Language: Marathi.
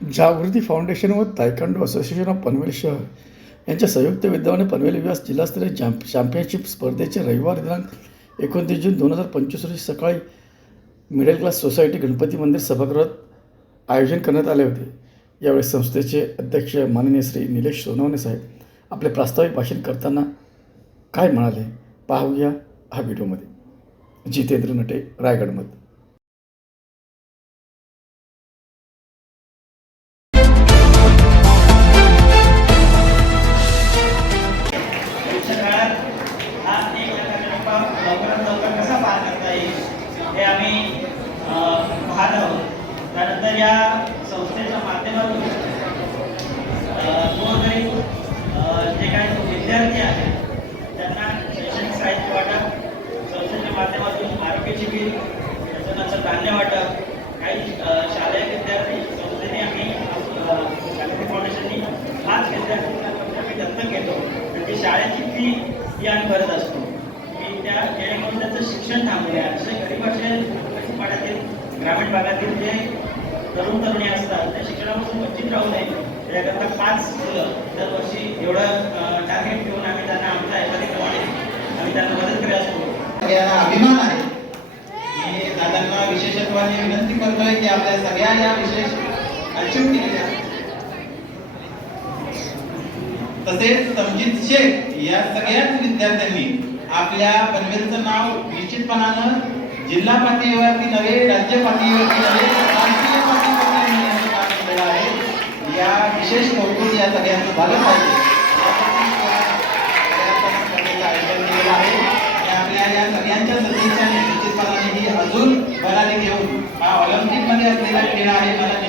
जागृती फाउंडेशन व तायकांडो असोसिएशन ऑफ पनवेल शहर. यांच्या संयुक्त विद्यमाने पनवेल व्यास जिल्हास्तरीय चॅम्प चॅम्पियनशिप स्पर्धेचे रविवार दिनांक एकोणतीस जून दोन हजार पंचवीस रोजी सकाळी मिडल क्लास सोसायटी गणपती मंदिर सभागृहात आयोजन करण्यात आले होते. यावेळी संस्थेचे अध्यक्ष माननीय श्री निलेश सोनवणे साहेब आपले प्रास्ताविक भाषण करताना काय म्हणाले? पाहूया हा व्हिडिओमध्ये. जितेंद्र नटे रायगडमध्ये. झालं त्यानंतर या संस्थेच्या माध्यमातून अं, गोरगरीब अं, जे काही विद्यार्थी आहेत त्यांना शैक्षणिक साहित्य वाटप संस्थेच्या माध्यमातून आरोग्य शिबिर त्याच्यानंतर धान्य वाटप काही शालेय विद्यार्थी संस्थेने आम्ही शालेय फाउंडेशननी पाच विद्यार्थी आम्ही दत्तक घेतो. म्हणजे शाळेची फी ही आम्ही भरत असतो. की त्या जेणेकरून त्यांचं शिक्षण थांबले अतिशय गरीब असे ग्रामीण भागातील जे तरुण तरुणी असतात त्या शिक्षणापासून वंचित राहू नये. याकरता पाच मुलं दरवर्षी एवढं टार्गेट ठेवून आम्ही त्यांना आमच्या एखाद्याप्रमाणे आम्ही त्यांना मदत करत असतो. सगळ्यांना अभिमान आहे. मी दादांना विशेषत्वाने विनंती करतोय की आपल्या सगळ्या या विशेष अचीव केलेल्या तसेच समजित शेख या सगळ्याच विद्यार्थ्यांनी आपल्या पनवेलचं नाव निश्चितपणानं जिल्हा पातळीवरती नव्हे राज्य पातळीवरती नव्हे राष्ट्रीय पातळीवरती नेण्याचं काम केलेलं आहे. या विशेष कौतुक या सगळ्यांचं झालं पाहिजे. आयोजन केलेलं आहे. आणि आपल्या या सगळ्यांच्या सदस्यांनी निश्चितपणाने ही अजून भरारी घेऊन हा ऑलिम्पिकमध्ये असलेला खेळ आहे. मला